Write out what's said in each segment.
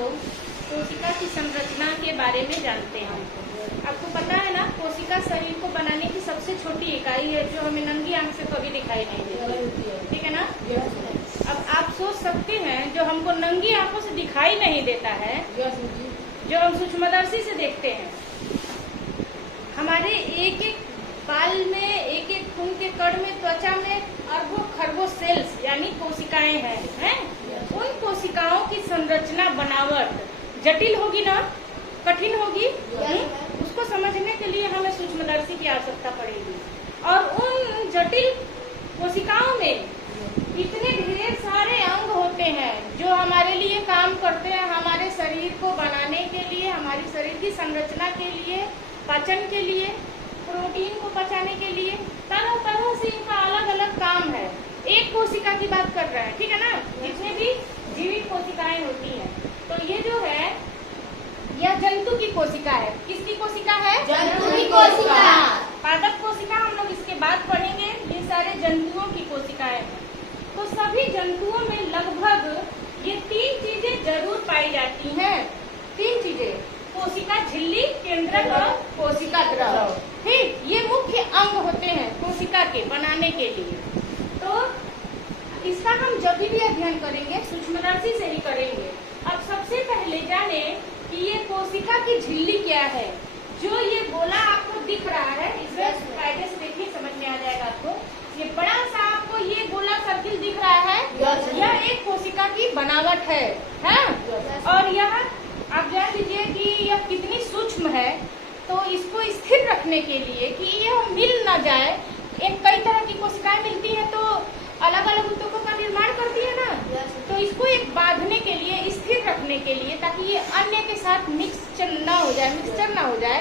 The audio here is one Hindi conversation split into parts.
लोग कोशिका की संरचना के बारे में जानते हैं। आपको पता है ना, कोशिका शरीर को बनाने की सबसे छोटी इकाई है जो हमें नंगी आंख से कभी दिखाई नहीं देती, ठीक है ना। अब आप सोच सकते हैं जो हमको नंगी आंखों से दिखाई नहीं देता है, जो हम सूक्ष्मदर्शी से देखते हैं, हमारे एक एक बाल में, एक एक खून के कण में, त्वचा में अरबों खरबों सेल्स यानी कोशिकाएं हैं। उन कोशिकाओं की संरचना बनावट जटिल होगी ना, कठिन होगी। उसको समझने के लिए हमें सूक्ष्मदर्शी की आवश्यकता पड़ेगी। और उन जटिल कोशिकाओं में इतने ढेर सारे अंग होते हैं जो हमारे लिए काम करते हैं, हमारे शरीर को बनाने के लिए, हमारी शरीर की संरचना के लिए, पाचन के लिए, प्रोटीन को पचाने के लिए, तरह तरह से इनका अलग अलग काम है। एक कोशिका की बात कर रहे हैं, ठीक है ना। जितने भी जीवित कोशिकाएं होती हैं, तो ये जो है यह जंतु की कोशिका है। किसकी कोशिका है? जंतु की कोशिका। पादप कोशिका हम लोग इसके बाद पढ़ेंगे। ये सारे जंतुओं की कोशिकाएं हैं। तो सभी जंतुओं में लगभग ये 3 चीजें जरूर पाई जाती हैं। 3 चीजें, कोशिका झिल्ली, केंद्रक और कोशिका द्रव। ठीक, ये मुख्य अंग होते हैं कोशिका के बनाने के लिए। तो इसका हम जब भी अध्ययन करेंगे सूक्ष्मदर्शी से ही करेंगे। अब सबसे पहले जाने कि ये कोशिका की झिल्ली क्या है। जो ये गोला आपको दिख रहा है, इसे कायदे से देखिए, समझ में आ जाएगा आपको। ये बड़ा सा आपको ये गोला सर्किल दिख रहा है, यह एक कोशिका की बनावट है। और यह आप जान लीजिए कि यह कितनी सूक्ष्म है। तो इसको स्थिर रखने के लिए कि यह मिल ना जाए, एक कई तरह की कोशिकाएं मिलती हैं तो अलग अलग ऊतकों का निर्माण करती है ना, तो इसको एक बांधने के लिए, स्थिर रखने के लिए, ताकि ये अन्य के साथ मिक्सचर ना हो जाए,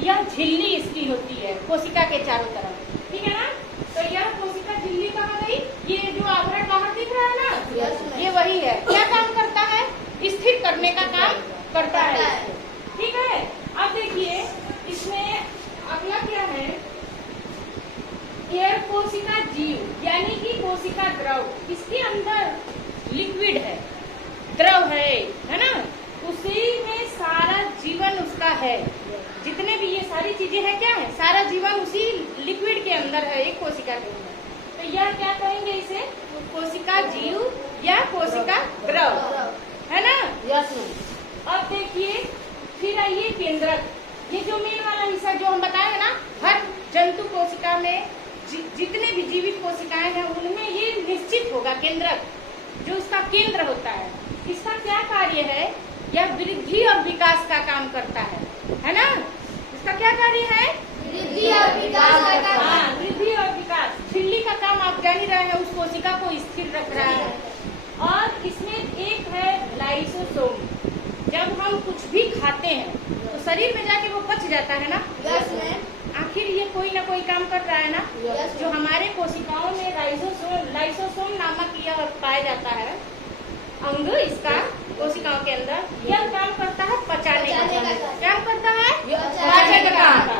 यह झिल्ली इसकी होती है कोशिका के चारों तरफ, ठीक है ना। तो यह कोशिका झिल्ली कहाँ गई? ये जो आवरण बाहर दिख रहा है ना, ये वही है। क्या काम करता है? स्थिर करने का काम करता है, ठीक है। अब देखिए इसमें अगला क्या है, यह कोशिका जीव यानी कि कोशिका द्रव। इसके अंदर लिक्विड है, द्रव है ना, उसी में सारा जीवन उसका है। जितने भी ये सारी चीजें हैं, क्या है? सारा जीवन उसी लिक्विड के अंदर है, एक कोशिका के अंदर। तो यह क्या कहेंगे इसे? कोशिका जीव या कोशिका द्रव, है ना। अब देखिए फिर आइए केंद्रक। ये जो मेन वाला हिस्सा जो हम बताए हैं ना, हर जंतु कोशिका में जितने भी जीवित कोशिकाएं हैं उनमें ये निश्चित होगा केंद्रक, जो इसका केंद्र होता है। इसका क्या कार्य है? यह वृद्धि और विकास का काम करता है ना। इसका क्या कार्य है? वृद्धि और विकास का काम। हाँ, वृद्धि और विकास। झिल्ली का काम आप जान ही रहे हैं, उस कोशिका को स्थिर रख रहा है। और इसमें एक है लाइसोसोम। जब हम कुछ भी खाते हैं तो शरीर में जाके वो पच जाता है ना। आखिर ये कोई ना कोई काम कर रहा है ना। जो हमारे कोशिकाओं में लाइसोसोम नामक यह पाया जाता है अंग, इसका कोशिकाओं के अंदर यह काम करता है पचाने का। क्या करता है? पाचन का काम।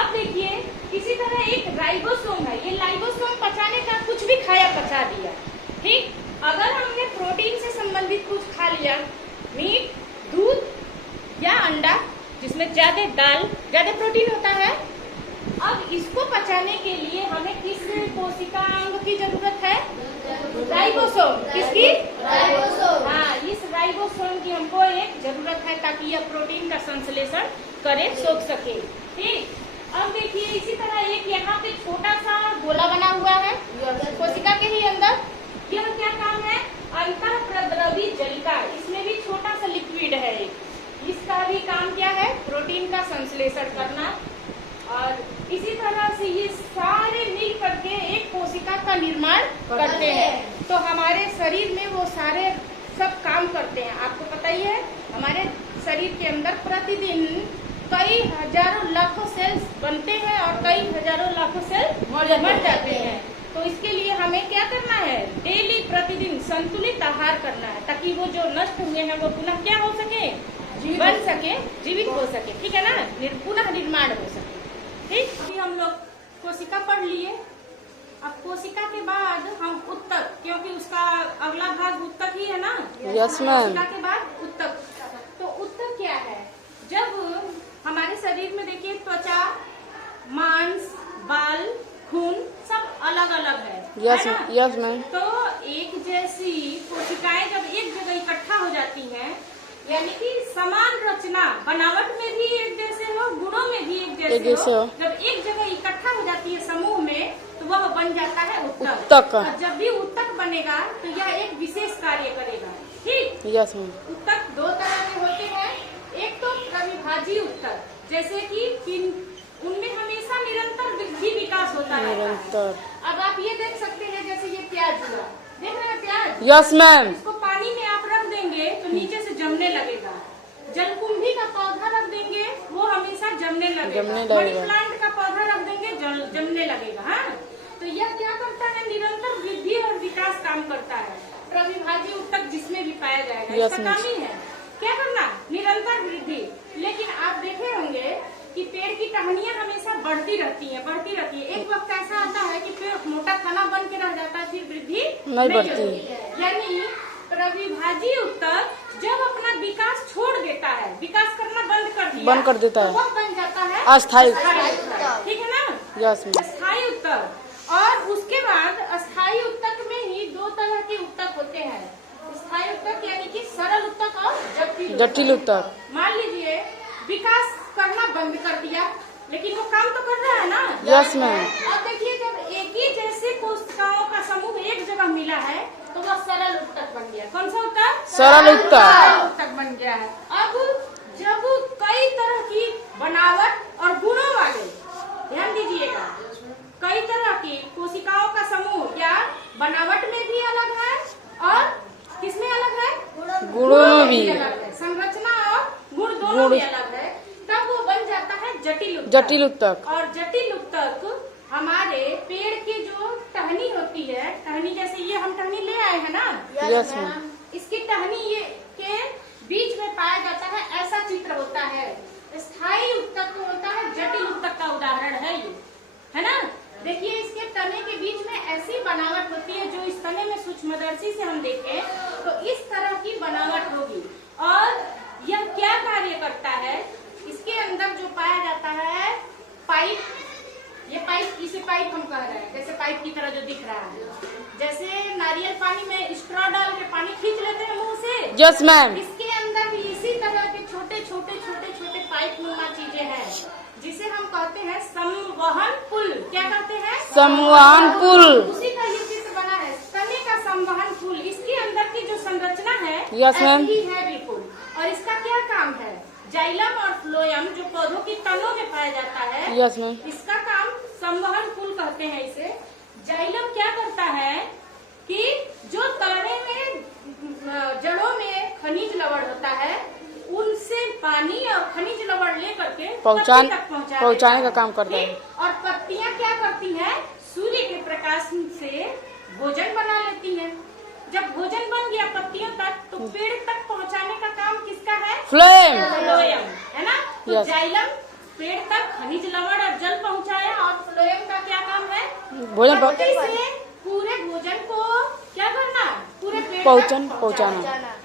अब देखिए इसी तरह एक राइबोसोम है। ये राइबोसोम पचाने का, कुछ भी खाया पचा दिया, ठीक। अगर हमने प्रोटीन से संबंधित कुछ खा लिया, मीट, दूध या अंडा, जिसमें ज्यादा प्रोटीन होता है, अब इसको पचाने के लिए हमें किस कोशिका अंग की जरूरत है? राइबोसोम। किसकी? राइबोसोम। हाँ, इस राइबोसोम की हमको एक जरूरत है ताकि यह प्रोटीन का संश्लेषण करे, सोख सके, ठीक। अब देखिए इसी तरह एक यहाँ पे छोटा सा गोला बना हुआ है कोशिका के ही अंदर। यह क्या काम है? अंतःप्रद्रवी जलिका। इसमें भी छोटा सा लिक्विड है। इसका भी काम क्या है? प्रोटीन का संश्लेषण करना। और इसी तरह से ये सारे मिल करके एक कोशिका का निर्माण करते हैं। तो हमारे शरीर में वो सारे सब काम करते हैं। आपको पता ही है, हमारे शरीर के अंदर प्रतिदिन कई हजारों लाखों सेल्स बनते हैं और कई हजारों लाखों सेल मर जाते हैं। तो इसके लिए हमें क्या करना है? डेली प्रतिदिन संतुलित आहार करना है, ताकि वो जो नष्ट हुए हैं वो पुनः क्या हो सके? बन सके, जीवित हो सके, ठीक है ना, पुनः निर्माण हो सके, ठीक। अभी हम लोग कोशिका पढ़ लिए। अब कोशिका के बाद हम उत्तक, क्योंकि उसका अगला भाग उत्तक ही है ना। Yes ma'am. कोशिका के बाद उत्तक। अलग अलग है यस है ना? Yes ma'am. तो एक जैसी कोशिकाएं जब एक जगह इकट्ठा हो जाती हैं, यानी कि समान रचना, बनावट में भी एक जैसे हो, गुणों में भी एक जैसे हो, जब एक जगह इकट्ठा हो जाती है समूह में, तो वह बन जाता है उत्तक। और जब भी उत्तक बनेगा तो यह एक विशेष कार्य करेगा। ठीक, यस मैम। उत्तक दो तरह के होते हैं। एक तो प्रविभाजी उत्तक, जैसे कि उनमें हमेशा निरंतर वृद्धि विकास होता है। निरंतर। अब आप ये देख सकते हैं, जैसे ये प्याज हुआ, देख रहे हैं प्याज? Yes ma'am. इसको पानी में आप रख देंगे तो नीचे से जमने लगेगा। जलकुंभी का पौधा रख देंगे, वो हमेशा जमने लगेगा। मनी प्लांट का पौधा रख देंगे, जमने लगेगा। हाँ, तो यह क्या करता है, निरंतर वृद्धि और विकास काम करता है। प्रविभाजी उत्तक जिसमें भी पाया जाएगा, इसका काम ही है क्या करना, निरंतर वृद्धि। लेकिन आप देखे होंगे कि पेड़ की टहनियां हमेशा बढ़ती रहती है। एक वक्त ऐसा आता है कि पेड़ मोटा तना बन के रह जाता है, फिर वृद्धि नहीं बढ़ती। यानी प्रविभाजी उत्तक जब अपना विकास छोड़ देता है, विकास करना बंद कर देता है, तो वह बन जाता है अस्थायी। ठीक है ना? Yes ma'am. स्थायी उत्तक। और उसके बाद अस्थायी उत्तक में ही दो तरह के उत्तक होते हैं। स्थायी उत्तक यानी कि सरल उत्तक और जटिल उत्तक। मान लीजिए विकास करना बंद कर दिया, लेकिन वो काम तो कर रहा है ना। Yes ma'am. और देखिए, जब एक ही जैसे कोशिकाओं का समूह एक जगह मिला है तो वह सरल उत्तक बन गया। कौन सा उत्तक? सरल उत्तक बन गया है। अब जब कई तरह की बनावट और गुणों वाले, ध्यान दीजिएगा, कई तरह की कोशिकाओं का समूह या बनावट में भी अलग है और किसमें अलग है, गुणों में भी अलग है। संरचना और गुण दोनों में अलग है, तब वो बन जाता है जटिल उत्तक। और जटिल उत्तक हमारे पेड़ की जो टहनी होती है, टहनी जैसे ये हम टहनी ले आए हैं ना, यस मैम, इसकी टहनी ये के बीच में पाया जाता है, ऐसा चित्र होता है। स्थायी उत्तक होता है, जटिल उत्तक का उदाहरण है ये, है ना? देखिए, इसके तने के बीच में ऐसी बनावट होती है, जो इस तने में सूक्ष्मदर्शी से हम देखें तो इस तरह की बनावट होगी। और यह क्या कार्य करता है, इसके अंदर जो पाया जाता है पाइप, ये पाइप, इसे पाइप हम कह रहे हैं, जैसे पाइप की तरह जो दिख रहा है, जैसे नारियल पानी में स्ट्रॉ डाल के पानी खींच लेते हैं मुंह से। Yes ma'am. इसके अंदर भी इसी तरह के छोटे छोटे पाइप नुमा चीजें हैं, जिसे हम कहते हैं संवहन पुल। क्या कहते हैं? संवहन पुल। उसी का ये चित्र बना है, तने का संवहन पुल। इसके अंदर की जो संरचना है, यस मैम, ऐसी है बिल्कुल। और इसका क्या काम है, जाइलम और फ्लोएम जो पौधों की तनों में पाया जाता है, यस मैम, इसका काम संवहन पुल कहते हैं इसे। जाइलम क्या करता है कि जो तने में जड़ों में खनिज लवण होता है, उनसे पानी और खनिज लवण लेकर के पहुंचाने का काम करता है। और पत्तियां क्या करती हैं, सूर्य के प्रकाश से भोजन बना लेती हैं। जब भोजन बन गया पत्तियों तक, तो पेड़ तक पहुंचाने का काम किसका है? फ्लोएम, है ना? तो जाइलम पेड़ तक खनिज लवण और जल पहुंचाया, और फ्लोएम का क्या काम है? भोजन पत्ती से पूरे भोजन को क्या करना, पूरे पेड़ तक पहुंचाना।